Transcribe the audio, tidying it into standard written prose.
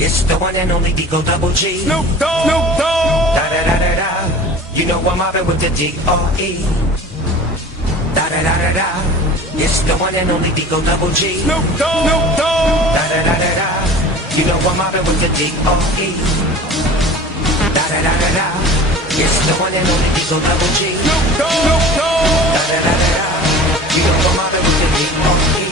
It's the one and only Digo Double G. Snoop Dogg. Snoop Dogg. Da da da da da. You know I'm mobbing with the D.R.E. Da da da da da. It's the one and only Digo Double G. Snoop Dogg. Snoop Dogg. Da da da da da. You know I'm mobbing with the D.R.E. Da da da da da. It's the one and only Digo Double G. Snoop Dogg. Snoop Dogg. Da da da da da. You know I'm mobbing with the D.R.E.